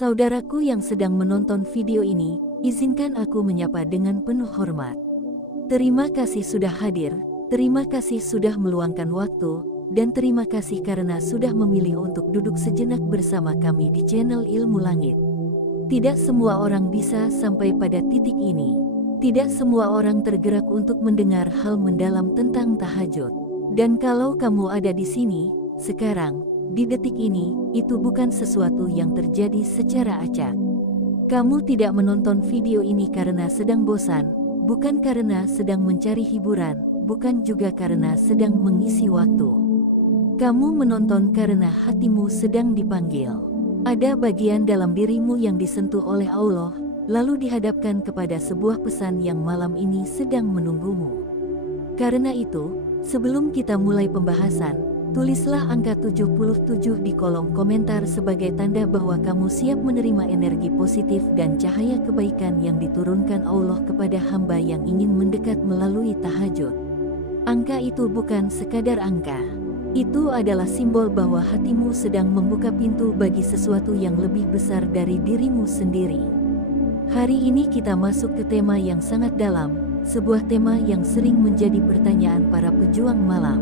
Saudaraku yang sedang menonton video ini, izinkan aku menyapa dengan penuh hormat. Terima kasih sudah hadir, terima kasih sudah meluangkan waktu, dan terima kasih karena sudah memilih untuk duduk sejenak bersama kami di channel Ilmu Langit. Tidak semua orang bisa sampai pada titik ini. Tidak semua orang tergerak untuk mendengar hal mendalam tentang tahajud. Dan kalau kamu ada di sini, sekarang, di detik ini, itu bukan sesuatu yang terjadi secara acak. Kamu tidak menonton video ini karena sedang bosan, bukan karena sedang mencari hiburan, bukan juga karena sedang mengisi waktu. Kamu menonton karena hatimu sedang dipanggil. Ada bagian dalam dirimu yang disentuh oleh Allah, lalu dihadapkan kepada sebuah pesan yang malam ini sedang menunggumu. Karena itu, sebelum kita mulai pembahasan, tulislah angka 77 di kolom komentar sebagai tanda bahwa kamu siap menerima energi positif dan cahaya kebaikan yang diturunkan Allah kepada hamba yang ingin mendekat melalui tahajud. Angka itu bukan sekadar angka. Itu adalah simbol bahwa hatimu sedang membuka pintu bagi sesuatu yang lebih besar dari dirimu sendiri. Hari ini kita masuk ke tema yang sangat dalam, sebuah tema yang sering menjadi pertanyaan para pejuang malam.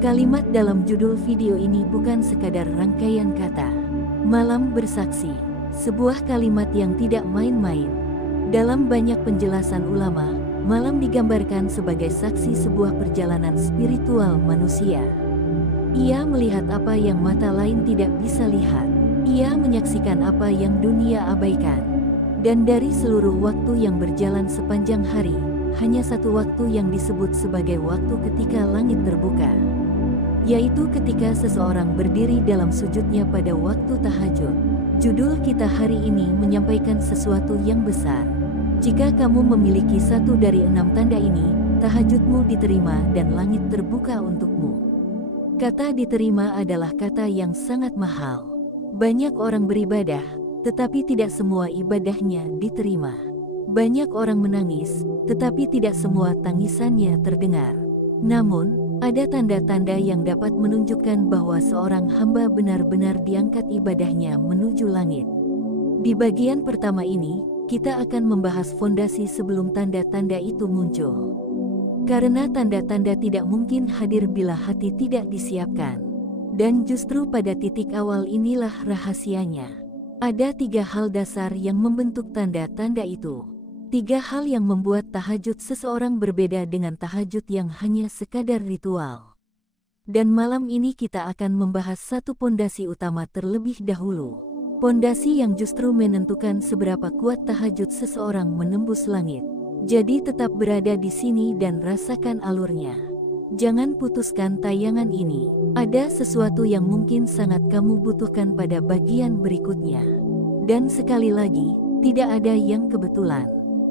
Kalimat dalam judul video ini bukan sekadar rangkaian kata. Malam bersaksi, sebuah kalimat yang tidak main-main. Dalam banyak penjelasan ulama, malam digambarkan sebagai saksi sebuah perjalanan spiritual manusia. Ia melihat apa yang mata lain tidak bisa lihat. Ia menyaksikan apa yang dunia abaikan. Dan dari seluruh waktu yang berjalan sepanjang hari, hanya satu waktu yang disebut sebagai waktu ketika langit terbuka. Yaitu ketika seseorang berdiri dalam sujudnya pada waktu tahajud. Judul kita hari ini menyampaikan sesuatu yang besar. Jika kamu memiliki satu dari 6 tanda ini, tahajudmu diterima dan langit terbuka untukmu. Kata diterima adalah kata yang sangat mahal. Banyak orang beribadah, tetapi tidak semua ibadahnya diterima. Banyak orang menangis, tetapi tidak semua tangisannya terdengar. Namun, ada tanda-tanda yang dapat menunjukkan bahwa seorang hamba benar-benar diangkat ibadahnya menuju langit. Di bagian pertama ini, kita akan membahas fondasi sebelum tanda-tanda itu muncul. Karena tanda-tanda tidak mungkin hadir bila hati tidak disiapkan. Dan justru pada titik awal inilah rahasianya. Ada 3 hal dasar yang membentuk tanda-tanda itu. 3 hal yang membuat tahajud seseorang berbeda dengan tahajud yang hanya sekadar ritual. Dan malam ini kita akan membahas satu pondasi utama terlebih dahulu. Pondasi yang justru menentukan seberapa kuat tahajud seseorang menembus langit. Jadi tetap berada di sini dan rasakan alurnya. Jangan putuskan tayangan ini. Ada sesuatu yang mungkin sangat kamu butuhkan pada bagian berikutnya. Dan sekali lagi, tidak ada yang kebetulan.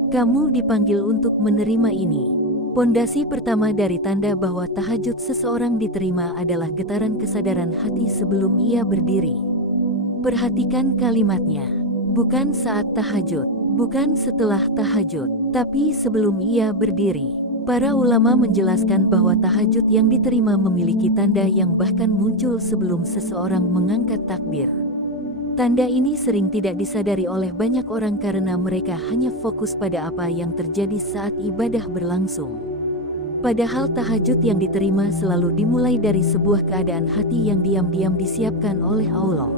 Kamu dipanggil untuk menerima ini. Pondasi pertama dari tanda bahwa tahajud seseorang diterima adalah getaran kesadaran hati sebelum ia berdiri. Perhatikan kalimatnya. Bukan saat tahajud, bukan setelah tahajud, tapi sebelum ia berdiri. Para ulama menjelaskan bahwa tahajud yang diterima memiliki tanda yang bahkan muncul sebelum seseorang mengangkat takbir. Tanda ini sering tidak disadari oleh banyak orang karena mereka hanya fokus pada apa yang terjadi saat ibadah berlangsung. Padahal tahajud yang diterima selalu dimulai dari sebuah keadaan hati yang diam-diam disiapkan oleh Allah.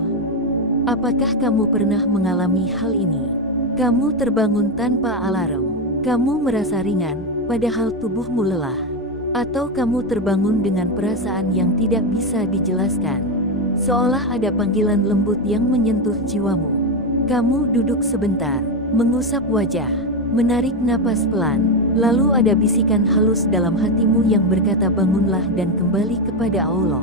Apakah kamu pernah mengalami hal ini? Kamu terbangun tanpa alarm. Kamu merasa ringan, padahal tubuhmu lelah. Atau kamu terbangun dengan perasaan yang tidak bisa dijelaskan. Seolah ada panggilan lembut yang menyentuh jiwamu. Kamu duduk sebentar, mengusap wajah, menarik napas pelan, lalu ada bisikan halus dalam hatimu yang berkata bangunlah dan kembali kepada Allah.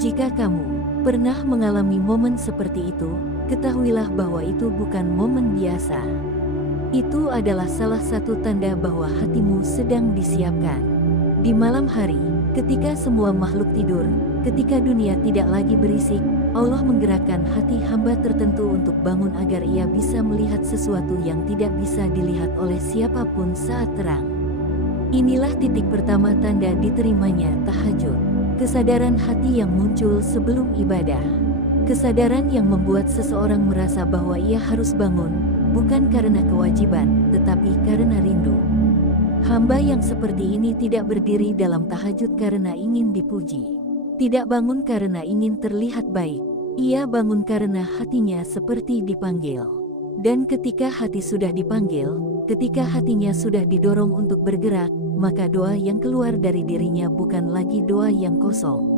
Jika kamu pernah mengalami momen seperti itu, ketahuilah bahwa itu bukan momen biasa. Itu adalah salah satu tanda bahwa hatimu sedang disiapkan. Di malam hari, ketika semua makhluk tidur, ketika dunia tidak lagi berisik, Allah menggerakkan hati hamba tertentu untuk bangun agar ia bisa melihat sesuatu yang tidak bisa dilihat oleh siapapun saat terang. Inilah titik pertama tanda diterimanya tahajud. Kesadaran hati yang muncul sebelum ibadah. Kesadaran yang membuat seseorang merasa bahwa ia harus bangun, bukan karena kewajiban, tetapi karena rindu. Hamba yang seperti ini tidak berdiri dalam tahajud karena ingin dipuji. Tidak bangun karena ingin terlihat baik. Ia bangun karena hatinya seperti dipanggil. Dan ketika hati sudah dipanggil, ketika hatinya sudah didorong untuk bergerak, maka doa yang keluar dari dirinya bukan lagi doa yang kosong.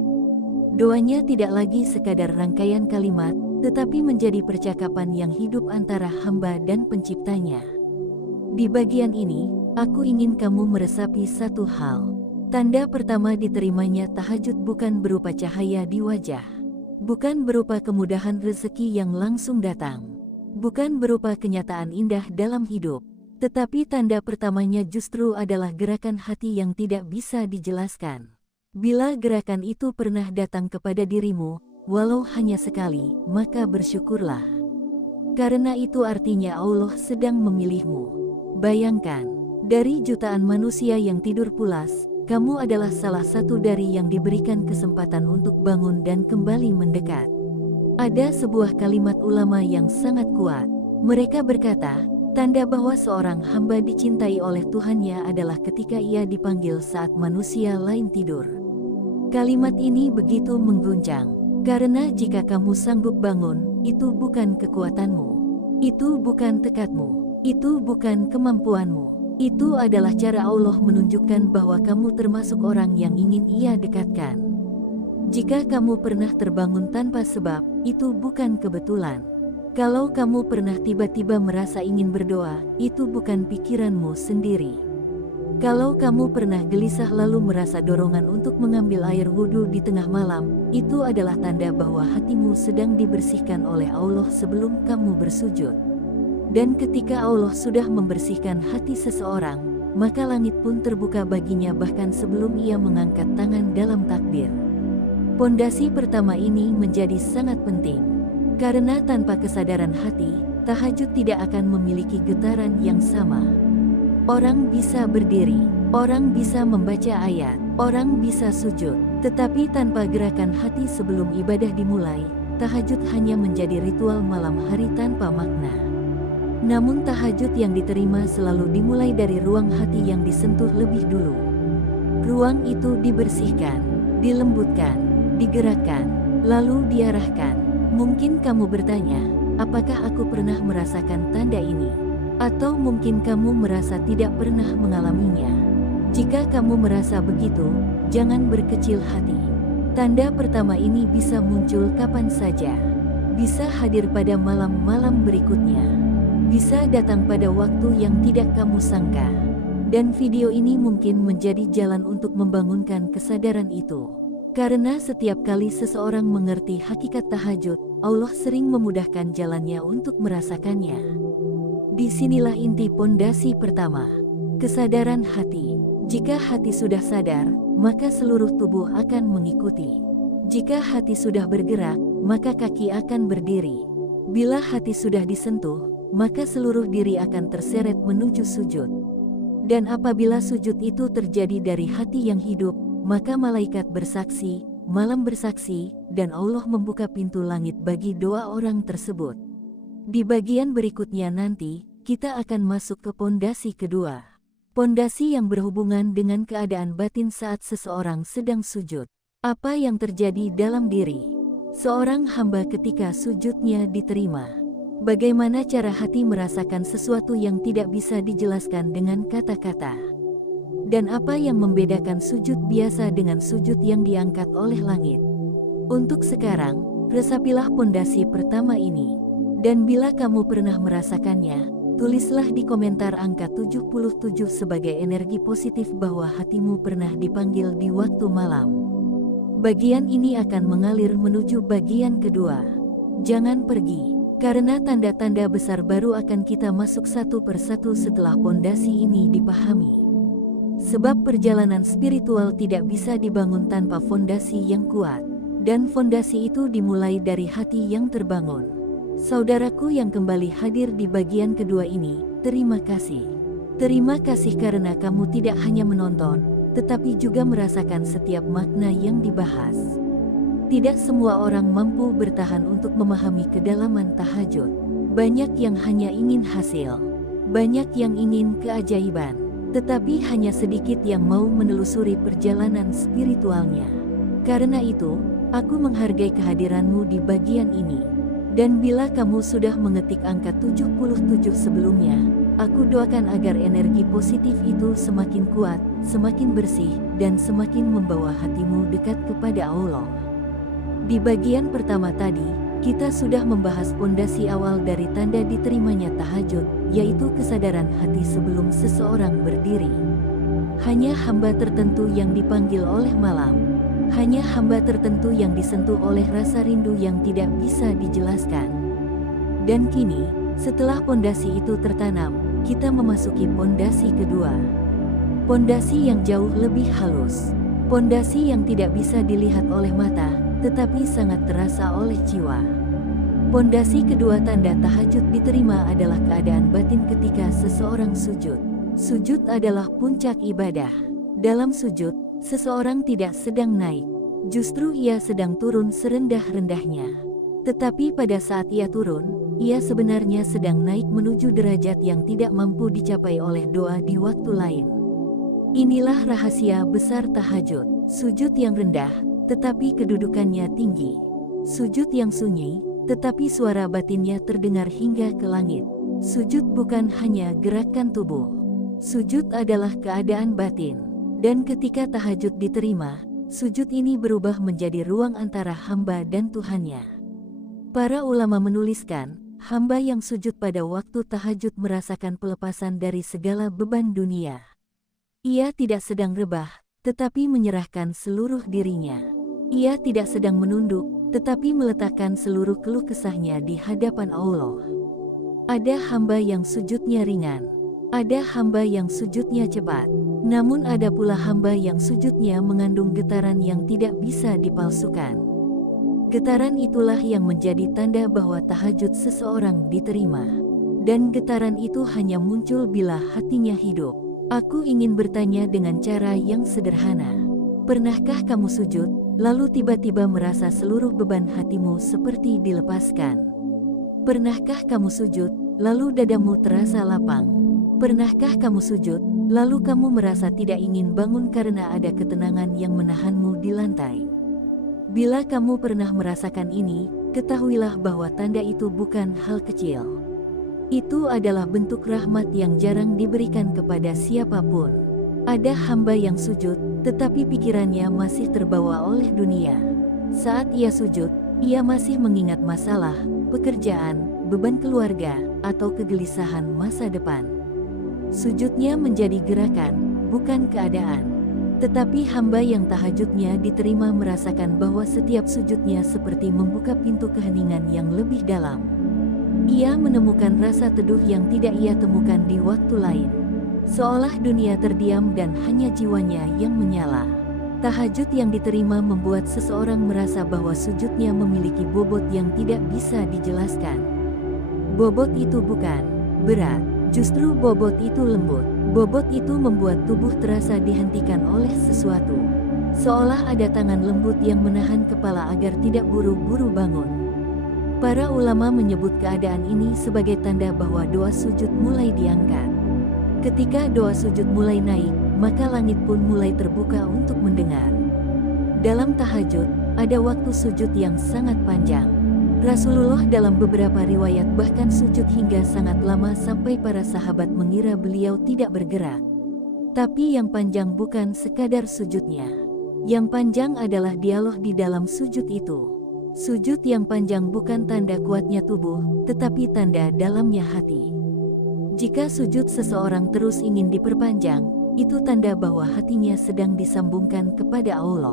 Doanya tidak lagi sekadar rangkaian kalimat, tetapi menjadi percakapan yang hidup antara hamba dan penciptanya. Di bagian ini, aku ingin kamu meresapi satu hal. Tanda pertama diterimanya tahajud bukan berupa cahaya di wajah. Bukan berupa kemudahan rezeki yang langsung datang. Bukan berupa kenyataan indah dalam hidup. Tetapi tanda pertamanya justru adalah gerakan hati yang tidak bisa dijelaskan. Bila gerakan itu pernah datang kepada dirimu, walau hanya sekali, maka bersyukurlah. Karena itu artinya Allah sedang memilihmu. Bayangkan, dari jutaan manusia yang tidur pulas, kamu adalah salah satu dari yang diberikan kesempatan untuk bangun dan kembali mendekat. Ada sebuah kalimat ulama yang sangat kuat. Mereka berkata, tanda bahwa seorang hamba dicintai oleh Tuhannya adalah ketika ia dipanggil saat manusia lain tidur. Kalimat ini begitu mengguncang, karena jika kamu sanggup bangun, itu bukan kekuatanmu. Itu bukan tekadmu. Itu bukan kemampuanmu. Itu adalah cara Allah menunjukkan bahwa kamu termasuk orang yang ingin Ia dekatkan. Jika kamu pernah terbangun tanpa sebab, itu bukan kebetulan. Kalau kamu pernah tiba-tiba merasa ingin berdoa, itu bukan pikiranmu sendiri. Kalau kamu pernah gelisah lalu merasa dorongan untuk mengambil air wudhu di tengah malam, itu adalah tanda bahwa hatimu sedang dibersihkan oleh Allah sebelum kamu bersujud. Dan ketika Allah sudah membersihkan hati seseorang, maka langit pun terbuka baginya bahkan sebelum ia mengangkat tangan dalam takbir. Pondasi pertama ini menjadi sangat penting, karena tanpa kesadaran hati, tahajud tidak akan memiliki getaran yang sama. Orang bisa berdiri, orang bisa membaca ayat, orang bisa sujud, tetapi tanpa gerakan hati sebelum ibadah dimulai, tahajud hanya menjadi ritual malam hari tanpa makna. Namun tahajud yang diterima selalu dimulai dari ruang hati yang disentuh lebih dulu. Ruang itu dibersihkan, dilembutkan, digerakkan, lalu diarahkan. Mungkin kamu bertanya, apakah aku pernah merasakan tanda ini? Atau mungkin kamu merasa tidak pernah mengalaminya. Jika kamu merasa begitu, jangan berkecil hati. Tanda pertama ini bisa muncul kapan saja. Bisa hadir pada malam-malam berikutnya. Bisa datang pada waktu yang tidak kamu sangka. Dan video ini mungkin menjadi jalan untuk membangunkan kesadaran itu. Karena setiap kali seseorang mengerti hakikat tahajud, Allah sering memudahkan jalannya untuk merasakannya. Disinilah inti pondasi pertama. Kesadaran hati. Jika hati sudah sadar, maka seluruh tubuh akan mengikuti. Jika hati sudah bergerak, maka kaki akan berdiri. Bila hati sudah disentuh, maka seluruh diri akan terseret menuju sujud. Dan apabila sujud itu terjadi dari hati yang hidup, maka malaikat bersaksi, malam bersaksi, dan Allah membuka pintu langit bagi doa orang tersebut. Di bagian berikutnya nanti, kita akan masuk ke pondasi kedua. Pondasi yang berhubungan dengan keadaan batin saat seseorang sedang sujud. Apa yang terjadi dalam diri seorang hamba ketika sujudnya diterima? Bagaimana cara hati merasakan sesuatu yang tidak bisa dijelaskan dengan kata-kata? Dan apa yang membedakan sujud biasa dengan sujud yang diangkat oleh langit? Untuk sekarang, resapilah pondasi pertama ini. Dan bila kamu pernah merasakannya, tulislah di komentar angka 77 sebagai energi positif bahwa hatimu pernah dipanggil di waktu malam. Bagian ini akan mengalir menuju bagian kedua. Jangan pergi. Karena tanda-tanda besar baru akan kita masuk satu persatu setelah pondasi ini dipahami. Sebab perjalanan spiritual tidak bisa dibangun tanpa fondasi yang kuat. Dan fondasi itu dimulai dari hati yang terbangun. Saudaraku yang kembali hadir di bagian kedua ini, terima kasih. Terima kasih karena kamu tidak hanya menonton, tetapi juga merasakan setiap makna yang dibahas. Tidak semua orang mampu bertahan untuk memahami kedalaman tahajud. Banyak yang hanya ingin hasil, banyak yang ingin keajaiban, tetapi hanya sedikit yang mau menelusuri perjalanan spiritualnya. Karena itu, aku menghargai kehadiranmu di bagian ini. Dan bila kamu sudah mengetik angka 77 sebelumnya, aku doakan agar energi positif itu semakin kuat, semakin bersih, dan semakin membawa hatimu dekat kepada Allah. Di bagian pertama tadi, kita sudah membahas pondasi awal dari tanda diterimanya tahajud, yaitu kesadaran hati sebelum seseorang berdiri. Hanya hamba tertentu yang dipanggil oleh malam. Hanya hamba tertentu yang disentuh oleh rasa rindu yang tidak bisa dijelaskan. Dan kini, setelah pondasi itu tertanam, kita memasuki pondasi kedua. Pondasi yang jauh lebih halus. Pondasi yang tidak bisa dilihat oleh mata, tetapi sangat terasa oleh jiwa. Pondasi kedua tanda tahajud diterima adalah keadaan batin ketika seseorang sujud. Sujud adalah puncak ibadah. Dalam sujud, seseorang tidak sedang naik, justru ia sedang turun serendah-rendahnya. Tetapi pada saat ia turun, ia sebenarnya sedang naik menuju derajat yang tidak mampu dicapai oleh doa di waktu lain. Inilah rahasia besar tahajud. Sujud yang rendah, tetapi kedudukannya tinggi. Sujud yang sunyi, tetapi suara batinnya terdengar hingga ke langit. Sujud bukan hanya gerakan tubuh. Sujud adalah keadaan batin. Dan ketika tahajud diterima, sujud ini berubah menjadi ruang antara hamba dan Tuhannya. Para ulama menuliskan, hamba yang sujud pada waktu tahajud merasakan pelepasan dari segala beban dunia. Ia tidak sedang rebah, tetapi menyerahkan seluruh dirinya. Ia tidak sedang menunduk, tetapi meletakkan seluruh keluh kesahnya di hadapan Allah. Ada hamba yang sujudnya ringan. Ada hamba yang sujudnya cepat. Namun ada pula hamba yang sujudnya mengandung getaran yang tidak bisa dipalsukan. Getaran itulah yang menjadi tanda bahwa tahajud seseorang diterima. Dan getaran itu hanya muncul bila hatinya hidup. Aku ingin bertanya dengan cara yang sederhana. Pernahkah kamu sujud, lalu tiba-tiba merasa seluruh beban hatimu seperti dilepaskan? Pernahkah kamu sujud, lalu dadamu terasa lapang? Pernahkah kamu sujud, lalu kamu merasa tidak ingin bangun karena ada ketenangan yang menahanmu di lantai? Bila kamu pernah merasakan ini, ketahuilah bahwa tanda itu bukan hal kecil. Itu adalah bentuk rahmat yang jarang diberikan kepada siapapun. Ada hamba yang sujud, tetapi pikirannya masih terbawa oleh dunia. Saat ia sujud, ia masih mengingat masalah, pekerjaan, beban keluarga, atau kegelisahan masa depan. Sujudnya menjadi gerakan, bukan keadaan. Tetapi hamba yang tahajudnya diterima merasakan bahwa setiap sujudnya seperti membuka pintu keheningan yang lebih dalam. Ia menemukan rasa teduh yang tidak ia temukan di waktu lain. Seolah dunia terdiam dan hanya jiwanya yang menyala. Tahajud yang diterima membuat seseorang merasa bahwa sujudnya memiliki bobot yang tidak bisa dijelaskan. Bobot itu bukan berat. Justru bobot itu lembut. Bobot itu membuat tubuh terasa dihentikan oleh sesuatu. Seolah ada tangan lembut yang menahan kepala agar tidak buru-buru bangun. Para ulama menyebut keadaan ini sebagai tanda bahwa doa sujud mulai diangkat. Ketika doa sujud mulai naik, maka langit pun mulai terbuka untuk mendengar. Dalam tahajud, ada waktu sujud yang sangat panjang. Rasulullah dalam beberapa riwayat bahkan sujud hingga sangat lama sampai para sahabat mengira beliau tidak bergerak. Tapi yang panjang bukan sekadar sujudnya. Yang panjang adalah dialog di dalam sujud itu. Sujud yang panjang bukan tanda kuatnya tubuh, tetapi tanda dalamnya hati. Jika sujud seseorang terus ingin diperpanjang, itu tanda bahwa hatinya sedang disambungkan kepada Allah.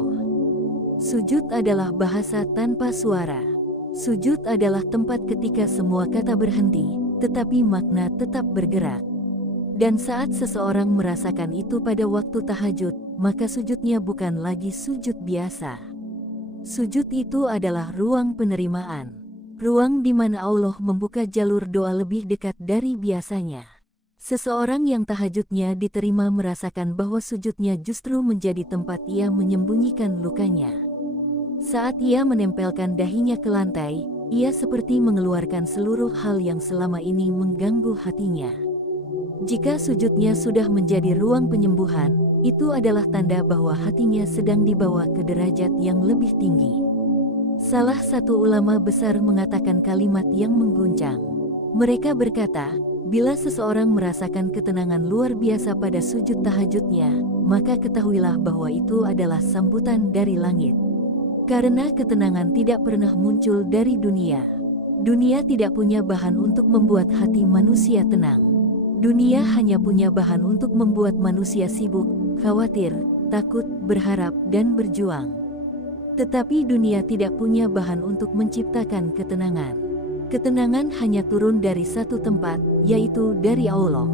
Sujud adalah bahasa tanpa suara. Sujud adalah tempat ketika semua kata berhenti, tetapi makna tetap bergerak. Dan saat seseorang merasakan itu pada waktu tahajud, maka sujudnya bukan lagi sujud biasa. Sujud itu adalah ruang penerimaan. Ruang di mana Allah membuka jalur doa lebih dekat dari biasanya. Seseorang yang tahajudnya diterima merasakan bahwa sujudnya justru menjadi tempat ia menyembunyikan lukanya. Saat ia menempelkan dahinya ke lantai, ia seperti mengeluarkan seluruh hal yang selama ini mengganggu hatinya. Jika sujudnya sudah menjadi ruang penyembuhan, itu adalah tanda bahwa hatinya sedang dibawa ke derajat yang lebih tinggi. Salah satu ulama besar mengatakan kalimat yang mengguncang. Mereka berkata, bila seseorang merasakan ketenangan luar biasa pada sujud tahajudnya, maka ketahuilah bahwa itu adalah sambutan dari langit. Karena ketenangan tidak pernah muncul dari dunia. Dunia tidak punya bahan untuk membuat hati manusia tenang. Dunia hanya punya bahan untuk membuat manusia sibuk, khawatir, takut, berharap, dan berjuang. Tetapi dunia tidak punya bahan untuk menciptakan ketenangan. Ketenangan hanya turun dari satu tempat, yaitu dari Allah.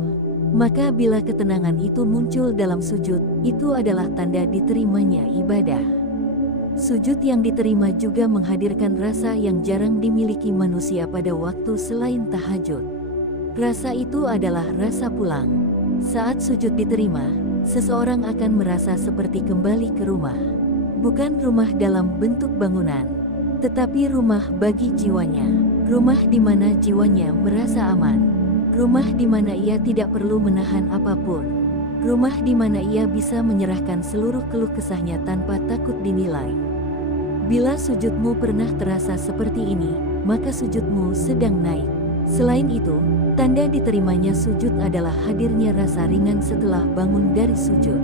Maka bila ketenangan itu muncul dalam sujud, itu adalah tanda diterimanya ibadah. Sujud yang diterima juga menghadirkan rasa yang jarang dimiliki manusia pada waktu selain tahajud. Rasa itu adalah rasa pulang. Saat sujud diterima, seseorang akan merasa seperti kembali ke rumah. Bukan rumah dalam bentuk bangunan, tetapi rumah bagi jiwanya. Rumah di mana jiwanya merasa aman. Rumah di mana ia tidak perlu menahan apapun. Rumah di mana ia bisa menyerahkan seluruh keluh kesahnya tanpa takut dinilai. Bila sujudmu pernah terasa seperti ini, maka sujudmu sedang naik. Selain itu, tanda diterimanya sujud adalah hadirnya rasa ringan setelah bangun dari sujud.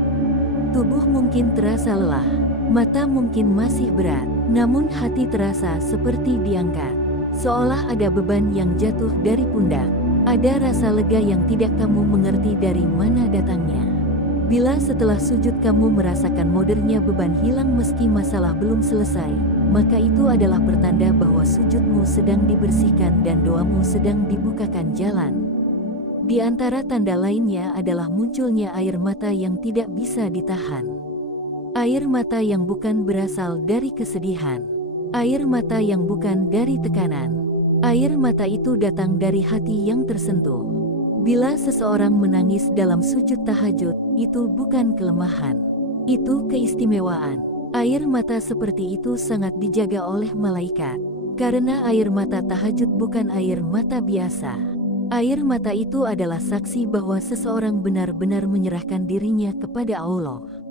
Tubuh mungkin terasa lelah, mata mungkin masih berat, namun hati terasa seperti diangkat. Seolah ada beban yang jatuh dari pundak. Ada rasa lega yang tidak kamu mengerti dari mana datangnya. Bila setelah sujud kamu merasakan modernya beban hilang meski masalah belum selesai, maka itu adalah pertanda bahwa sujudmu sedang dibersihkan dan doamu sedang dibukakan jalan. Di antara tanda lainnya adalah munculnya air mata yang tidak bisa ditahan. Air mata yang bukan berasal dari kesedihan. Air mata yang bukan dari tekanan. Air mata itu datang dari hati yang tersentuh. Bila seseorang menangis dalam sujud tahajud, itu bukan kelemahan. Itu keistimewaan. Air mata seperti itu sangat dijaga oleh malaikat. Karena air mata tahajud bukan air mata biasa. Air mata itu adalah saksi bahwa seseorang benar-benar menyerahkan dirinya kepada Allah.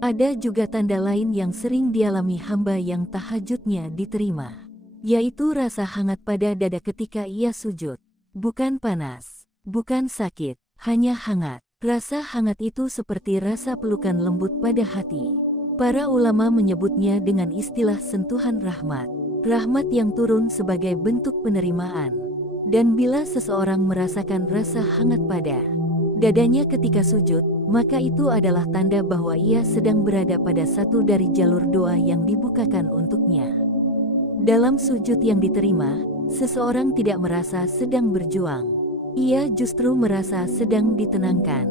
Ada juga tanda lain yang sering dialami hamba yang tahajudnya diterima, yaitu rasa hangat pada dada ketika ia sujud. Bukan panas, bukan sakit, hanya hangat. Rasa hangat itu seperti rasa pelukan lembut pada hati. Para ulama menyebutnya dengan istilah sentuhan rahmat. Rahmat yang turun sebagai bentuk penerimaan. Dan bila seseorang merasakan rasa hangat pada dadanya ketika sujud, maka itu adalah tanda bahwa ia sedang berada pada satu dari jalur doa yang dibukakan untuknya. Dalam sujud yang diterima, seseorang tidak merasa sedang berjuang. Ia justru merasa sedang ditenangkan.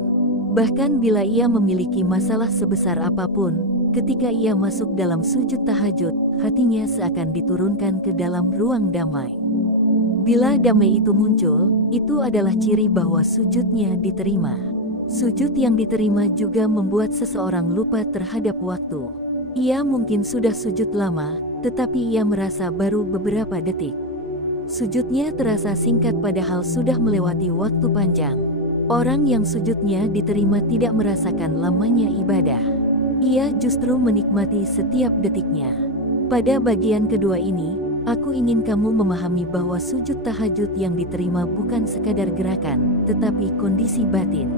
Bahkan bila ia memiliki masalah sebesar apapun, ketika ia masuk dalam sujud tahajud, hatinya seakan diturunkan ke dalam ruang damai. Bila damai itu muncul, itu adalah ciri bahwa sujudnya diterima. Sujud yang diterima juga membuat seseorang lupa terhadap waktu. Ia mungkin sudah sujud lama, tetapi ia merasa baru beberapa detik. Sujudnya terasa singkat padahal sudah melewati waktu panjang. Orang yang sujudnya diterima tidak merasakan lamanya ibadah. Ia justru menikmati setiap detiknya. Pada bagian kedua ini, aku ingin kamu memahami bahwa sujud tahajud yang diterima bukan sekadar gerakan, tetapi kondisi batin.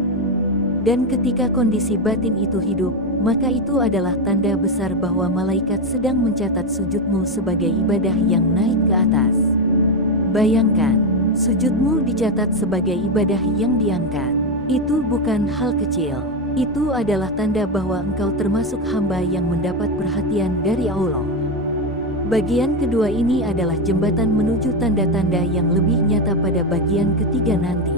Dan ketika kondisi batin itu hidup, maka itu adalah tanda besar bahwa malaikat sedang mencatat sujudmu sebagai ibadah yang naik ke atas. Bayangkan, sujudmu dicatat sebagai ibadah yang diangkat. Itu bukan hal kecil. Itu adalah tanda bahwa engkau termasuk hamba yang mendapat perhatian dari Allah. Bagian kedua ini adalah jembatan menuju tanda-tanda yang lebih nyata pada bagian ketiga nanti.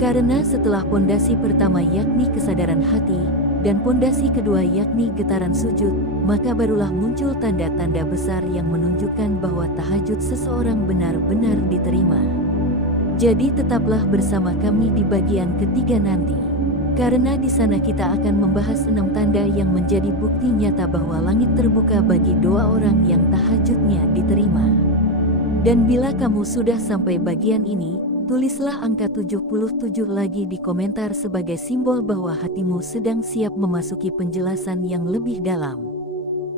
Karena setelah pondasi pertama yakni kesadaran hati, dan pondasi kedua yakni getaran sujud, maka barulah muncul tanda-tanda besar yang menunjukkan bahwa tahajud seseorang benar-benar diterima. Jadi tetaplah bersama kami di bagian ketiga nanti. Karena di sana kita akan membahas 6 tanda yang menjadi bukti nyata bahwa langit terbuka bagi doa orang yang tahajudnya diterima. Dan bila kamu sudah sampai bagian ini, tulislah angka 77 lagi di komentar sebagai simbol bahwa hatimu sedang siap memasuki penjelasan yang lebih dalam.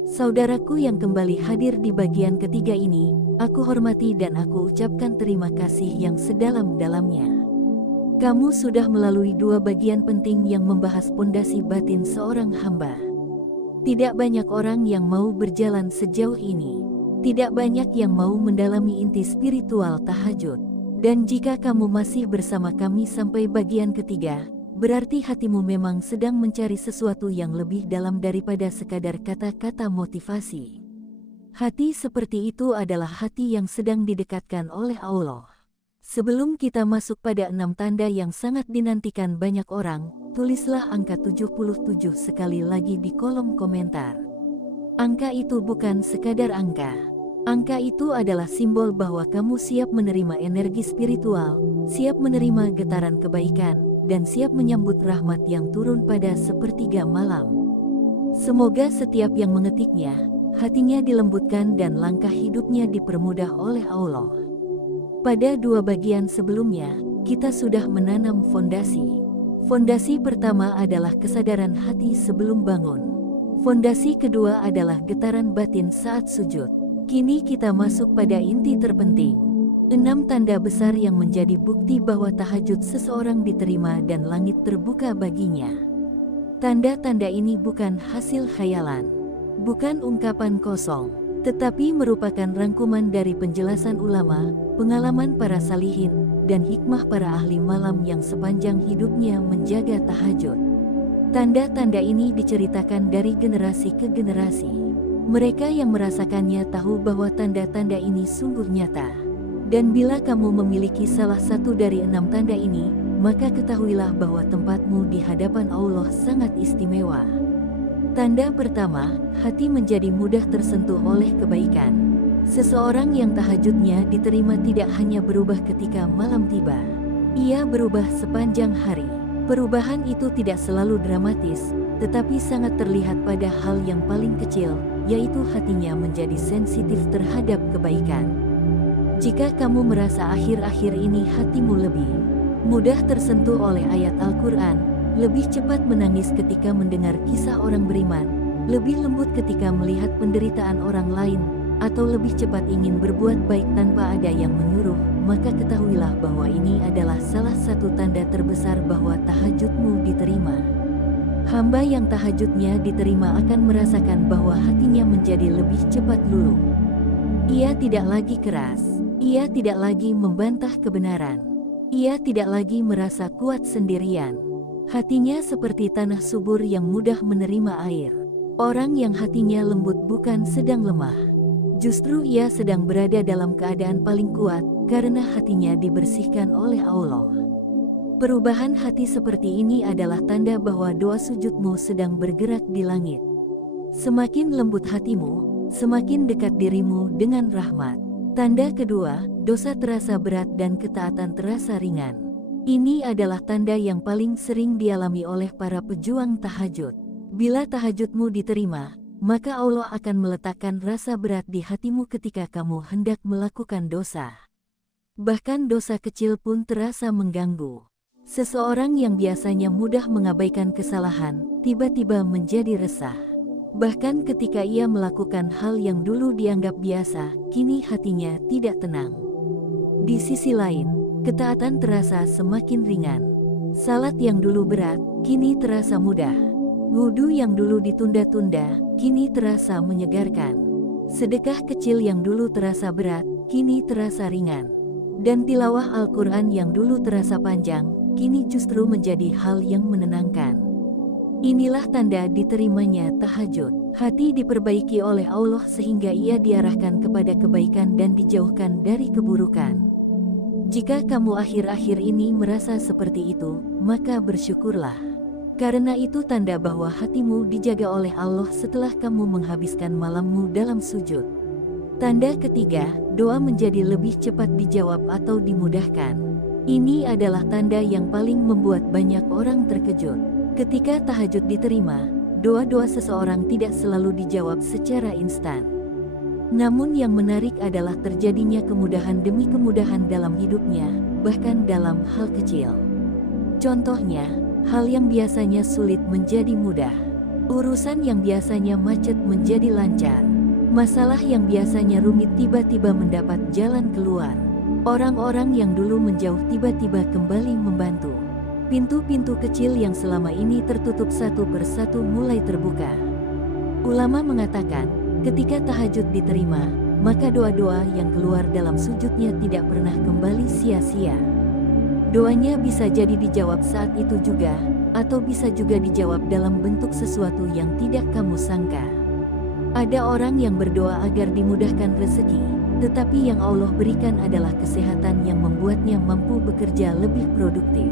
Saudaraku yang kembali hadir di bagian ketiga ini, aku hormati dan aku ucapkan terima kasih yang sedalam-dalamnya. Kamu sudah melalui 2 bagian penting yang membahas pondasi batin seorang hamba. Tidak banyak orang yang mau berjalan sejauh ini. Tidak banyak yang mau mendalami inti spiritual tahajud. Dan jika kamu masih bersama kami sampai bagian ketiga, berarti hatimu memang sedang mencari sesuatu yang lebih dalam daripada sekadar kata-kata motivasi. Hati seperti itu adalah hati yang sedang didekatkan oleh Allah. Sebelum kita masuk pada 6 tanda yang sangat dinantikan banyak orang, tulislah angka 77 sekali lagi di kolom komentar. Angka itu bukan sekadar angka. Angka itu adalah simbol bahwa kamu siap menerima energi spiritual, siap menerima getaran kebaikan, dan siap menyambut rahmat yang turun pada sepertiga malam. Semoga setiap yang mengetiknya, hatinya dilembutkan dan langkah hidupnya dipermudah oleh Allah. Pada 2 bagian sebelumnya, kita sudah menanam fondasi. Fondasi pertama adalah kesadaran hati sebelum bangun. Fondasi kedua adalah getaran batin saat sujud. Kini kita masuk pada inti terpenting. 6 tanda besar yang menjadi bukti bahwa tahajud seseorang diterima dan langit terbuka baginya. Tanda-tanda ini bukan hasil khayalan, bukan ungkapan kosong, tetapi merupakan rangkuman dari penjelasan ulama, pengalaman para salihin, dan hikmah para ahli malam yang sepanjang hidupnya menjaga tahajud. Tanda-tanda ini diceritakan dari generasi ke generasi. Mereka yang merasakannya tahu bahwa tanda-tanda ini sungguh nyata. Dan bila kamu memiliki salah satu dari 6 tanda ini, maka ketahuilah bahwa tempatmu di hadapan Allah sangat istimewa. Tanda pertama, hati menjadi mudah tersentuh oleh kebaikan. Seseorang yang tahajudnya diterima tidak hanya berubah ketika malam tiba. Ia berubah sepanjang hari. Perubahan itu tidak selalu dramatis, tetapi sangat terlihat pada hal yang paling kecil, yaitu hatinya menjadi sensitif terhadap kebaikan. Jika kamu merasa akhir-akhir ini hatimu lebih mudah tersentuh oleh ayat Al-Quran, lebih cepat menangis ketika mendengar kisah orang beriman, lebih lembut ketika melihat penderitaan orang lain, atau lebih cepat ingin berbuat baik tanpa ada yang menyuruh, maka ketahuilah bahwa ini adalah salah satu tanda terbesar bahwa tahajudmu diterima. Hamba yang tahajudnya diterima akan merasakan bahwa hatinya menjadi lebih cepat luluh. Ia tidak lagi keras, ia tidak lagi membantah kebenaran, ia tidak lagi merasa kuat sendirian. Hatinya seperti tanah subur yang mudah menerima air. Orang yang hatinya lembut bukan sedang lemah. Justru ia sedang berada dalam keadaan paling kuat karena hatinya dibersihkan oleh Allah. Perubahan hati seperti ini adalah tanda bahwa doa sujudmu sedang bergerak di langit. Semakin lembut hatimu, semakin dekat dirimu dengan rahmat. Tanda kedua, dosa terasa berat dan ketaatan terasa ringan. Ini adalah tanda yang paling sering dialami oleh para pejuang tahajud. Bila tahajudmu diterima, maka Allah akan meletakkan rasa berat di hatimu ketika kamu hendak melakukan dosa. Bahkan dosa kecil pun terasa mengganggu. Seseorang yang biasanya mudah mengabaikan kesalahan, tiba-tiba menjadi resah. Bahkan ketika ia melakukan hal yang dulu dianggap biasa, kini hatinya tidak tenang. Di sisi lain, ketaatan terasa semakin ringan. Salat yang dulu berat, kini terasa mudah. Wudu yang dulu ditunda-tunda, kini terasa menyegarkan. Sedekah kecil yang dulu terasa berat, kini terasa ringan. Dan tilawah Al-Quran yang dulu terasa panjang, kini justru menjadi hal yang menenangkan. Inilah tanda diterimanya tahajud. Hati diperbaiki oleh Allah sehingga ia diarahkan kepada kebaikan dan dijauhkan dari keburukan. Jika kamu akhir-akhir ini merasa seperti itu, maka bersyukurlah. Karena itu tanda bahwa hatimu dijaga oleh Allah setelah kamu menghabiskan malammu dalam sujud. Tanda ketiga, doa menjadi lebih cepat dijawab atau dimudahkan. Ini adalah tanda yang paling membuat banyak orang terkejut. Ketika tahajud diterima, doa-doa seseorang tidak selalu dijawab secara instan. Namun yang menarik adalah terjadinya kemudahan demi kemudahan dalam hidupnya, bahkan dalam hal kecil. Contohnya, hal yang biasanya sulit menjadi mudah. Urusan yang biasanya macet menjadi lancar. Masalah yang biasanya rumit tiba-tiba mendapat jalan keluar. Orang-orang yang dulu menjauh tiba-tiba kembali membantu. Pintu-pintu kecil yang selama ini tertutup satu persatu mulai terbuka. Ulama mengatakan, ketika tahajud diterima, maka doa-doa yang keluar dalam sujudnya tidak pernah kembali sia-sia. Doanya bisa jadi dijawab saat itu juga, atau bisa juga dijawab dalam bentuk sesuatu yang tidak kamu sangka. Ada orang yang berdoa agar dimudahkan rezeki, tetapi yang Allah berikan adalah kesehatan yang membuatnya mampu bekerja lebih produktif.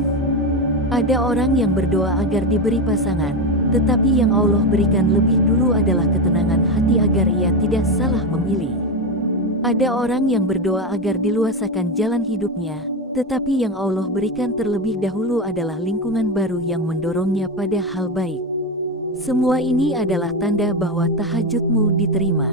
Ada orang yang berdoa agar diberi pasangan, tetapi yang Allah berikan lebih dulu adalah ketenangan hati agar ia tidak salah memilih. Ada orang yang berdoa agar diluasakan jalan hidupnya, tetapi yang Allah berikan terlebih dahulu adalah lingkungan baru yang mendorongnya pada hal baik. Semua ini adalah tanda bahwa tahajudmu diterima.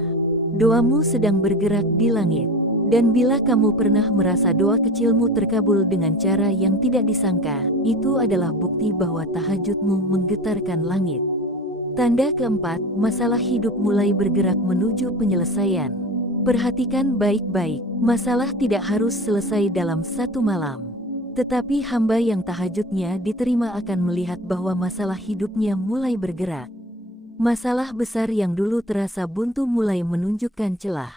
Doamu sedang bergerak di langit. Dan bila kamu pernah merasa doa kecilmu terkabul dengan cara yang tidak disangka, itu adalah bukti bahwa tahajudmu menggetarkan langit. Tanda keempat, masalah hidup mulai bergerak menuju penyelesaian. Perhatikan baik-baik, masalah tidak harus selesai dalam satu malam. Tetapi hamba yang tahajudnya diterima akan melihat bahwa masalah hidupnya mulai bergerak. Masalah besar yang dulu terasa buntu mulai menunjukkan celah.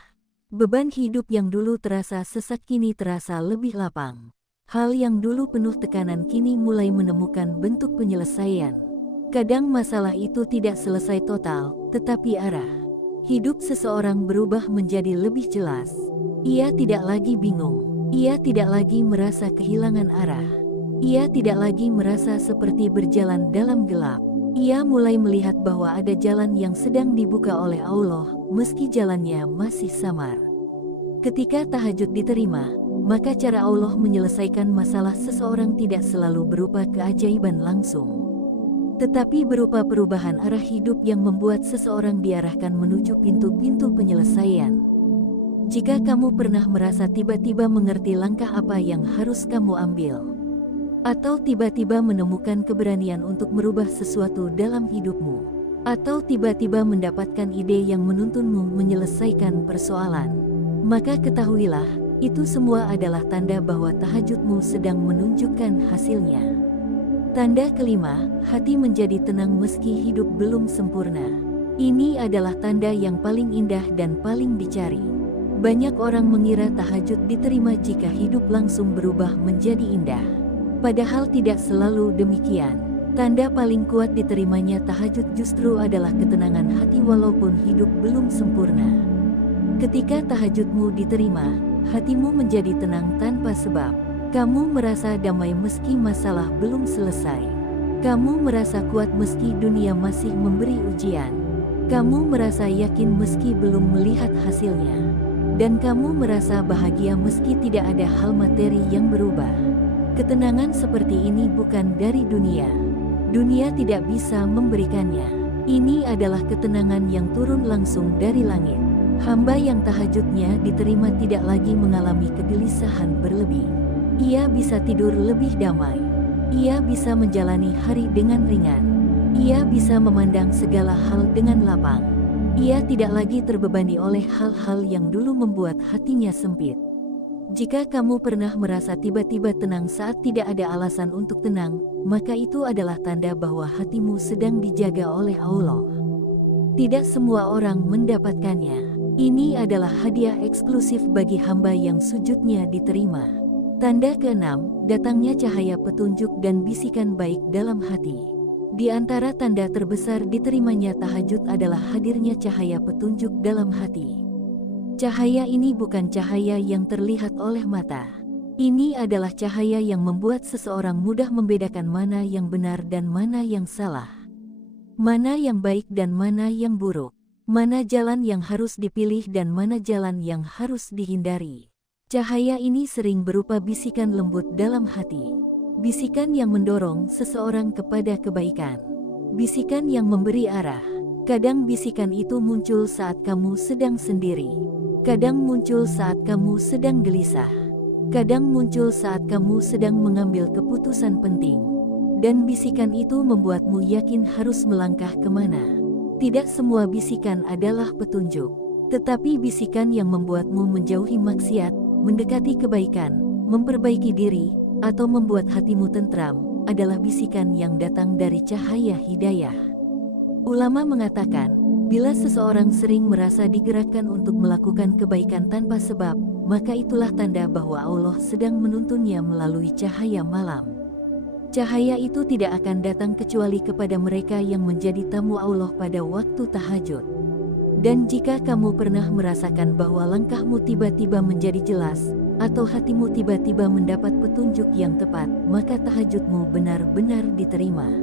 Beban hidup yang dulu terasa sesak kini terasa lebih lapang. Hal yang dulu penuh tekanan kini mulai menemukan bentuk penyelesaian. Kadang masalah itu tidak selesai total, tetapi arah hidup seseorang berubah menjadi lebih jelas. Ia tidak lagi bingung. Ia tidak lagi merasa kehilangan arah. Ia tidak lagi merasa seperti berjalan dalam gelap. Ia mulai melihat bahwa ada jalan yang sedang dibuka oleh Allah, meski jalannya masih samar. Ketika tahajud diterima, maka cara Allah menyelesaikan masalah seseorang tidak selalu berupa keajaiban langsung, tetapi berupa perubahan arah hidup yang membuat seseorang diarahkan menuju pintu-pintu penyelesaian. Jika kamu pernah merasa tiba-tiba mengerti langkah apa yang harus kamu ambil, atau tiba-tiba menemukan keberanian untuk merubah sesuatu dalam hidupmu, atau tiba-tiba mendapatkan ide yang menuntunmu menyelesaikan persoalan, maka ketahuilah, itu semua adalah tanda bahwa tahajudmu sedang menunjukkan hasilnya. Tanda kelima, hati menjadi tenang meski hidup belum sempurna. Ini adalah tanda yang paling indah dan paling dicari. Banyak orang mengira tahajud diterima jika hidup langsung berubah menjadi indah. Padahal tidak selalu demikian. Tanda paling kuat diterimanya tahajud justru adalah ketenangan hati walaupun hidup belum sempurna. Ketika tahajudmu diterima, hatimu menjadi tenang tanpa sebab. Kamu merasa damai meski masalah belum selesai. Kamu merasa kuat meski dunia masih memberi ujian. Kamu merasa yakin meski belum melihat hasilnya. Dan kamu merasa bahagia meski tidak ada hal materi yang berubah. Ketenangan seperti ini bukan dari dunia. Dunia tidak bisa memberikannya. Ini adalah ketenangan yang turun langsung dari langit. Hamba yang tahajudnya diterima tidak lagi mengalami kegelisahan berlebih. Ia bisa tidur lebih damai. Ia bisa menjalani hari dengan ringan. Ia bisa memandang segala hal dengan lapang. Ia tidak lagi terbebani oleh hal-hal yang dulu membuat hatinya sempit. Jika kamu pernah merasa tiba-tiba tenang saat tidak ada alasan untuk tenang, maka itu adalah tanda bahwa hatimu sedang dijaga oleh Allah. Tidak semua orang mendapatkannya. Ini adalah hadiah eksklusif bagi hamba yang sujudnya diterima. Tanda keenam, datangnya cahaya petunjuk dan bisikan baik dalam hati. Di antara tanda terbesar diterimanya tahajud adalah hadirnya cahaya petunjuk dalam hati. Cahaya ini bukan cahaya yang terlihat oleh mata. Ini adalah cahaya yang membuat seseorang mudah membedakan mana yang benar dan mana yang salah. Mana yang baik dan mana yang buruk. Mana jalan yang harus dipilih dan mana jalan yang harus dihindari. Cahaya ini sering berupa bisikan lembut dalam hati. Bisikan yang mendorong seseorang kepada kebaikan. Bisikan yang memberi arah. Kadang bisikan itu muncul saat kamu sedang sendiri. Kadang muncul saat kamu sedang gelisah. Kadang muncul saat kamu sedang mengambil keputusan penting. Dan bisikan itu membuatmu yakin harus melangkah kemana. Tidak semua bisikan adalah petunjuk, tetapi bisikan yang membuatmu menjauhi maksiat, mendekati kebaikan, memperbaiki diri, atau membuat hatimu tentram, adalah bisikan yang datang dari cahaya hidayah. Ulama mengatakan, bila seseorang sering merasa digerakkan untuk melakukan kebaikan tanpa sebab, maka itulah tanda bahwa Allah sedang menuntunnya melalui cahaya malam. Cahaya itu tidak akan datang kecuali kepada mereka yang menjadi tamu Allah pada waktu tahajud. Dan jika kamu pernah merasakan bahwa langkahmu tiba-tiba menjadi jelas, atau hatimu tiba-tiba mendapat petunjuk yang tepat, maka tahajudmu benar-benar diterima.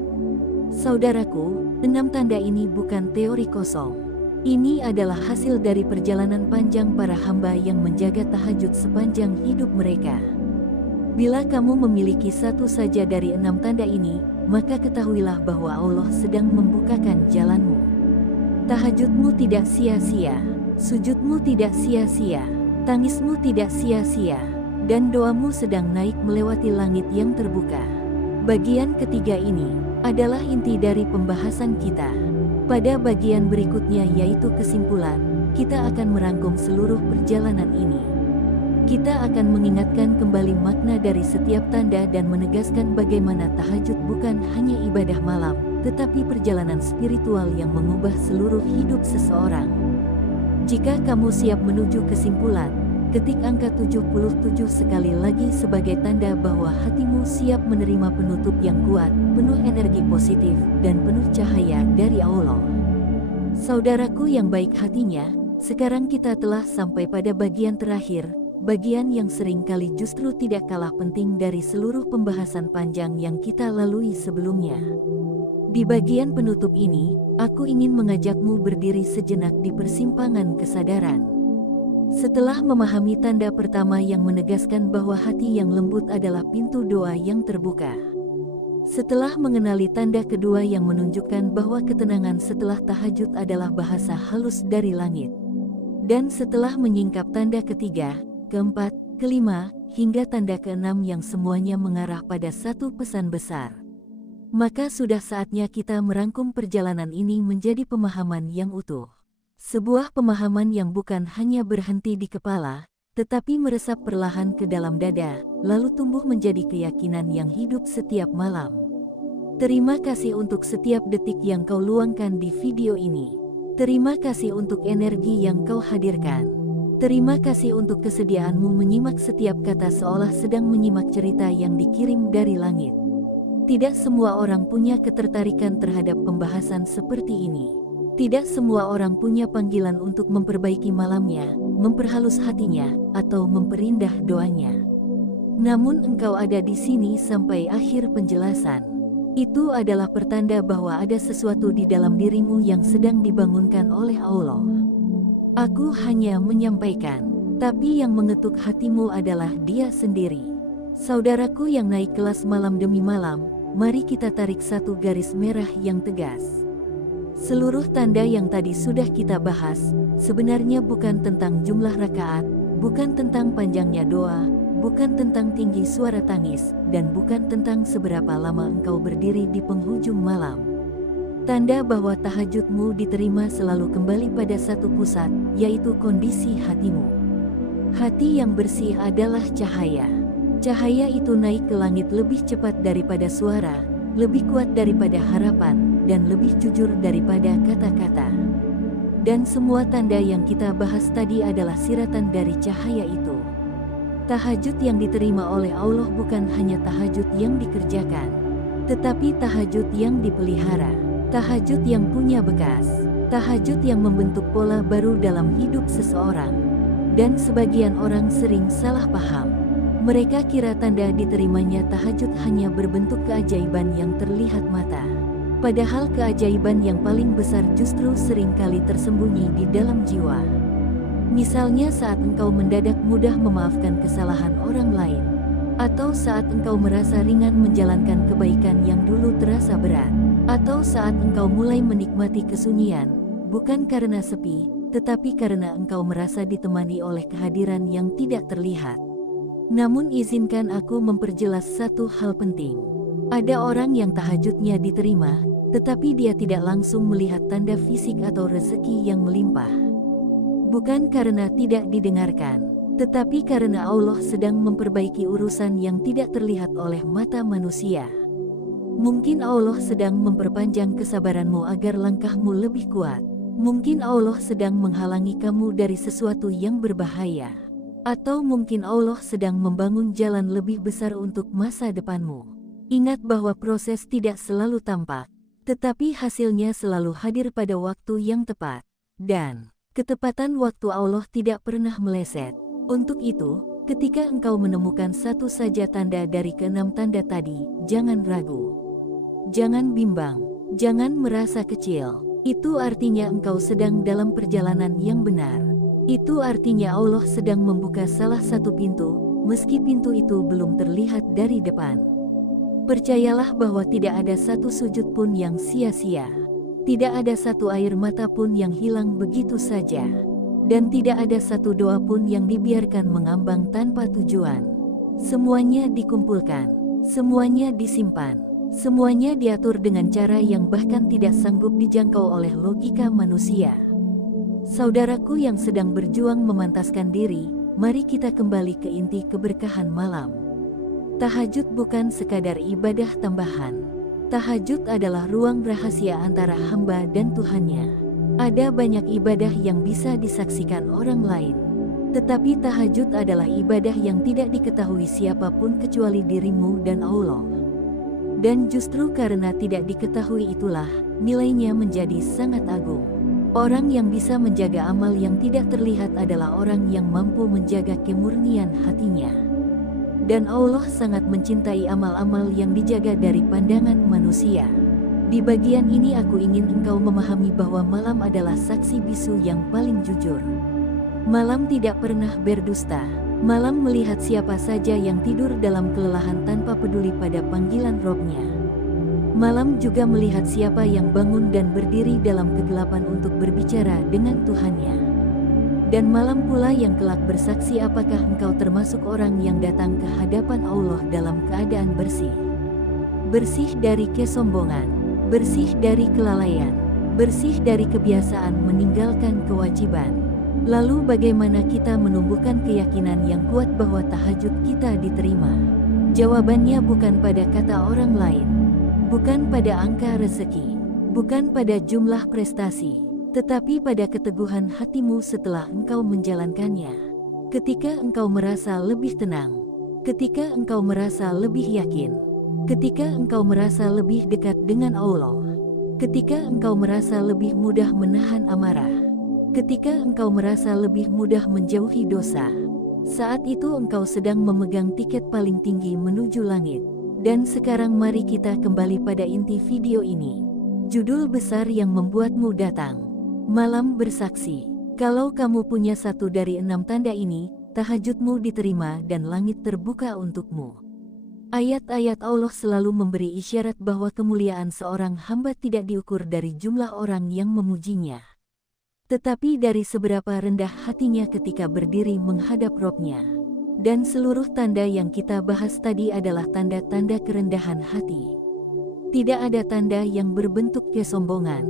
Saudaraku, 6 tanda ini bukan teori kosong. Ini adalah hasil dari perjalanan panjang para hamba yang menjaga tahajud sepanjang hidup mereka. Bila kamu memiliki satu saja dari 6 tanda ini, maka ketahuilah bahwa Allah sedang membukakan jalanmu. Tahajudmu tidak sia-sia, sujudmu tidak sia-sia, tangismu tidak sia-sia, dan doamu sedang naik melewati langit yang terbuka. Bagian ketiga ini adalah inti dari pembahasan kita. Pada bagian berikutnya yaitu kesimpulan, kita akan merangkum seluruh perjalanan ini. Kita akan mengingatkan kembali makna dari setiap tanda dan menegaskan bagaimana tahajud bukan hanya ibadah malam, tetapi perjalanan spiritual yang mengubah seluruh hidup seseorang. Jika kamu siap menuju kesimpulan, ketik angka 77 sekali lagi sebagai tanda bahwa hatimu siap menerima penutup yang kuat, penuh energi positif, dan penuh cahaya dari Allah. Saudaraku yang baik hatinya, sekarang kita telah sampai pada bagian terakhir, bagian yang sering kali justru tidak kalah penting dari seluruh pembahasan panjang yang kita lalui sebelumnya. Di bagian penutup ini, aku ingin mengajakmu berdiri sejenak di persimpangan kesadaran. Setelah memahami tanda pertama yang menegaskan bahwa hati yang lembut adalah pintu doa yang terbuka. Setelah mengenali tanda kedua yang menunjukkan bahwa ketenangan setelah tahajud adalah bahasa halus dari langit. Dan setelah menyingkap tanda ketiga, keempat, kelima, hingga tanda keenam yang semuanya mengarah pada satu pesan besar. Maka sudah saatnya kita merangkum perjalanan ini menjadi pemahaman yang utuh. Sebuah pemahaman yang bukan hanya berhenti di kepala, tetapi meresap perlahan ke dalam dada, lalu tumbuh menjadi keyakinan yang hidup setiap malam. Terima kasih untuk setiap detik yang kau luangkan di video ini. Terima kasih untuk energi yang kau hadirkan. Terima kasih untuk kesediaanmu menyimak setiap kata seolah sedang menyimak cerita yang dikirim dari langit. Tidak semua orang punya ketertarikan terhadap pembahasan seperti ini. Tidak semua orang punya panggilan untuk memperbaiki malamnya, memperhalus hatinya, atau memperindah doanya. Namun engkau ada di sini sampai akhir penjelasan. Itu adalah pertanda bahwa ada sesuatu di dalam dirimu yang sedang dibangunkan oleh Allah. Aku hanya menyampaikan, tapi yang mengetuk hatimu adalah Dia sendiri. Saudaraku yang naik kelas malam demi malam, mari kita tarik satu garis merah yang tegas. Seluruh tanda yang tadi sudah kita bahas, sebenarnya bukan tentang jumlah rakaat, bukan tentang panjangnya doa, bukan tentang tinggi suara tangis, dan bukan tentang seberapa lama engkau berdiri di penghujung malam. Tanda bahwa tahajudmu diterima selalu kembali pada satu pusat, yaitu kondisi hatimu. Hati yang bersih adalah cahaya. Cahaya itu naik ke langit lebih cepat daripada suara, lebih kuat daripada harapan, dan lebih jujur daripada kata-kata. Dan semua tanda yang kita bahas tadi adalah siratan dari cahaya itu. Tahajud yang diterima oleh Allah bukan hanya tahajud yang dikerjakan, tetapi tahajud yang dipelihara. Tahajud yang punya bekas, tahajud yang membentuk pola baru dalam hidup seseorang. Dan sebagian orang sering salah paham. Mereka kira tanda diterimanya tahajud hanya berbentuk keajaiban yang terlihat mata. Padahal keajaiban yang paling besar justru seringkali tersembunyi di dalam jiwa. Misalnya saat engkau mendadak mudah memaafkan kesalahan orang lain, atau saat engkau merasa ringan menjalankan kebaikan yang dulu terasa berat, atau saat engkau mulai menikmati kesunyian, bukan karena sepi, tetapi karena engkau merasa ditemani oleh kehadiran yang tidak terlihat. Namun izinkan aku memperjelas satu hal penting. Ada orang yang tahajudnya diterima, tetapi dia tidak langsung melihat tanda fisik atau rezeki yang melimpah. Bukan karena tidak didengarkan, tetapi karena Allah sedang memperbaiki urusan yang tidak terlihat oleh mata manusia. Mungkin Allah sedang memperpanjang kesabaranmu agar langkahmu lebih kuat. Mungkin Allah sedang menghalangi kamu dari sesuatu yang berbahaya. Atau mungkin Allah sedang membangun jalan lebih besar untuk masa depanmu. Ingat bahwa proses tidak selalu tampak, tetapi hasilnya selalu hadir pada waktu yang tepat. Dan ketepatan waktu Allah tidak pernah meleset. Untuk itu, ketika engkau menemukan satu saja tanda dari keenam tanda tadi, jangan ragu. Jangan bimbang, jangan merasa kecil. Itu artinya engkau sedang dalam perjalanan yang benar. Itu artinya Allah sedang membuka salah satu pintu, meski pintu itu belum terlihat dari depan. Percayalah bahwa tidak ada satu sujud pun yang sia-sia. Tidak ada satu air mata pun yang hilang begitu saja. Dan tidak ada satu doa pun yang dibiarkan mengambang tanpa tujuan. Semuanya dikumpulkan, semuanya disimpan, semuanya diatur dengan cara yang bahkan tidak sanggup dijangkau oleh logika manusia. Saudaraku yang sedang berjuang memantaskan diri, mari kita kembali ke inti keberkahan malam. Tahajud bukan sekadar ibadah tambahan. Tahajud adalah ruang rahasia antara hamba dan Tuhannya. Ada banyak ibadah yang bisa disaksikan orang lain. Tetapi tahajud adalah ibadah yang tidak diketahui siapapun kecuali dirimu dan Allah. Dan justru karena tidak diketahui itulah, nilainya menjadi sangat agung. Orang yang bisa menjaga amal yang tidak terlihat adalah orang yang mampu menjaga kemurnian hatinya. Dan Allah sangat mencintai amal-amal yang dijaga dari pandangan manusia. Di bagian ini aku ingin engkau memahami bahwa malam adalah saksi bisu yang paling jujur. Malam tidak pernah berdusta. Malam melihat siapa saja yang tidur dalam kelelahan tanpa peduli pada panggilan Robnya. Malam juga melihat siapa yang bangun dan berdiri dalam kegelapan untuk berbicara dengan Tuhannya. Dan malam pula yang kelak bersaksi apakah engkau termasuk orang yang datang ke hadapan Allah dalam keadaan bersih. Bersih dari kesombongan, bersih dari kelalaian, bersih dari kebiasaan meninggalkan kewajiban. Lalu bagaimana kita menumbuhkan keyakinan yang kuat bahwa tahajud kita diterima? Jawabannya bukan pada kata orang lain, bukan pada angka rezeki, bukan pada jumlah prestasi, tetapi pada keteguhan hatimu setelah engkau menjalankannya. Ketika engkau merasa lebih tenang, ketika engkau merasa lebih yakin, ketika engkau merasa lebih dekat dengan Allah, ketika engkau merasa lebih mudah menahan amarah, ketika engkau merasa lebih mudah menjauhi dosa, saat itu engkau sedang memegang tiket paling tinggi menuju langit. Dan sekarang mari kita kembali pada inti video ini. Judul besar yang membuatmu datang. Malam bersaksi, kalau kamu punya satu dari 6 tanda ini, tahajudmu diterima dan langit terbuka untukmu. Ayat-ayat Allah selalu memberi isyarat bahwa kemuliaan seorang hamba tidak diukur dari jumlah orang yang memujinya, tetapi dari seberapa rendah hatinya ketika berdiri menghadap Robnya. Dan seluruh tanda yang kita bahas tadi adalah tanda-tanda kerendahan hati. Tidak ada tanda yang berbentuk kesombongan.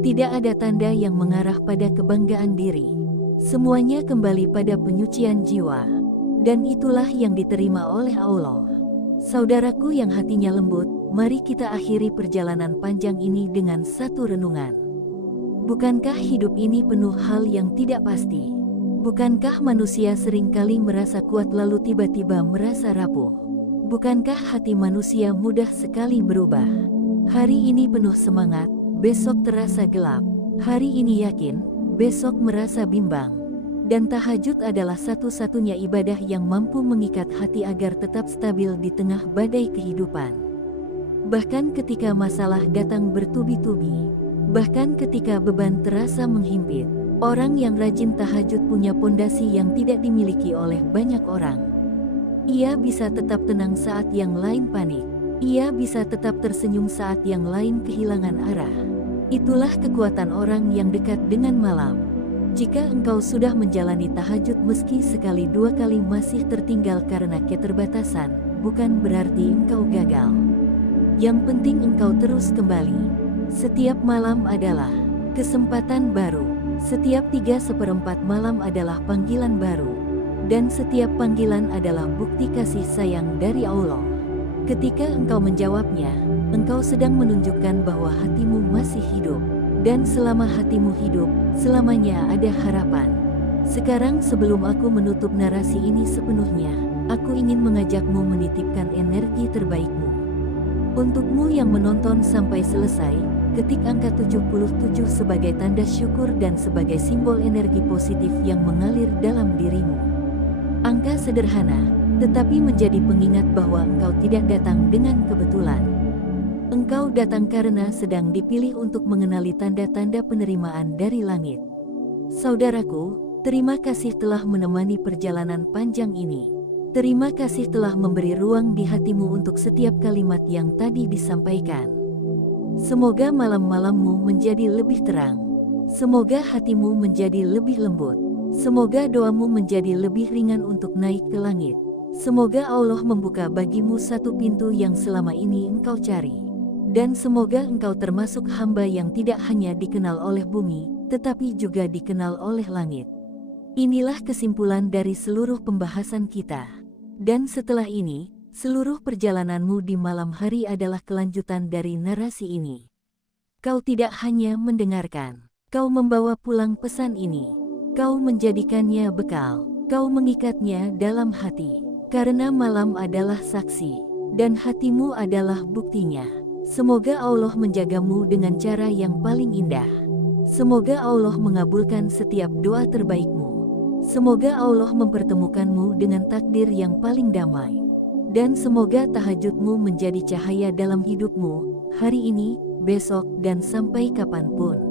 Tidak ada tanda yang mengarah pada kebanggaan diri. Semuanya kembali pada penyucian jiwa. Dan itulah yang diterima oleh Allah. Saudaraku yang hatinya lembut, mari kita akhiri perjalanan panjang ini dengan satu renungan. Bukankah hidup ini penuh hal yang tidak pasti? Bukankah manusia seringkali merasa kuat lalu tiba-tiba merasa rapuh? Bukankah hati manusia mudah sekali berubah? Hari ini penuh semangat, besok terasa gelap. Hari ini yakin, besok merasa bimbang. Dan tahajud adalah satu-satunya ibadah yang mampu mengikat hati agar tetap stabil di tengah badai kehidupan. Bahkan ketika masalah datang bertubi-tubi, bahkan ketika beban terasa menghimpit, orang yang rajin tahajud punya pondasi yang tidak dimiliki oleh banyak orang. Ia bisa tetap tenang saat yang lain panik. Ia bisa tetap tersenyum saat yang lain kehilangan arah. Itulah kekuatan orang yang dekat dengan malam. Jika engkau sudah menjalani tahajud meski sekali dua kali masih tertinggal karena keterbatasan, bukan berarti engkau gagal. Yang penting engkau terus kembali. Setiap malam adalah kesempatan baru. Setiap 3/4 malam adalah panggilan baru. Dan setiap panggilan adalah bukti kasih sayang dari Allah. Ketika engkau menjawabnya, engkau sedang menunjukkan bahwa hatimu masih hidup. Dan selama hatimu hidup, selamanya ada harapan. Sekarang sebelum aku menutup narasi ini sepenuhnya, aku ingin mengajakmu menitipkan energi terbaikmu. Untukmu yang menonton sampai selesai, ketik angka 77 sebagai tanda syukur dan sebagai simbol energi positif yang mengalir dalam dirimu. Angka sederhana, tetapi menjadi pengingat bahwa engkau tidak datang dengan kebetulan. Engkau datang karena sedang dipilih untuk mengenali tanda-tanda penerimaan dari langit. Saudaraku, terima kasih telah menemani perjalanan panjang ini. Terima kasih telah memberi ruang di hatimu untuk setiap kalimat yang tadi disampaikan. Semoga malam-malammu menjadi lebih terang. Semoga hatimu menjadi lebih lembut. Semoga doamu menjadi lebih ringan untuk naik ke langit. Semoga Allah membuka bagimu satu pintu yang selama ini engkau cari. Dan semoga engkau termasuk hamba yang tidak hanya dikenal oleh bumi, tetapi juga dikenal oleh langit. Inilah kesimpulan dari seluruh pembahasan kita. Dan setelah ini, seluruh perjalananmu di malam hari adalah kelanjutan dari narasi ini. Kau tidak hanya mendengarkan, kau membawa pulang pesan ini. Kau menjadikannya bekal, kau mengikatnya dalam hati. Karena malam adalah saksi, dan hatimu adalah buktinya. Semoga Allah menjagamu dengan cara yang paling indah. Semoga Allah mengabulkan setiap doa terbaikmu. Semoga Allah mempertemukanmu dengan takdir yang paling damai. Dan semoga tahajudmu menjadi cahaya dalam hidupmu, hari ini, besok, dan sampai kapanpun.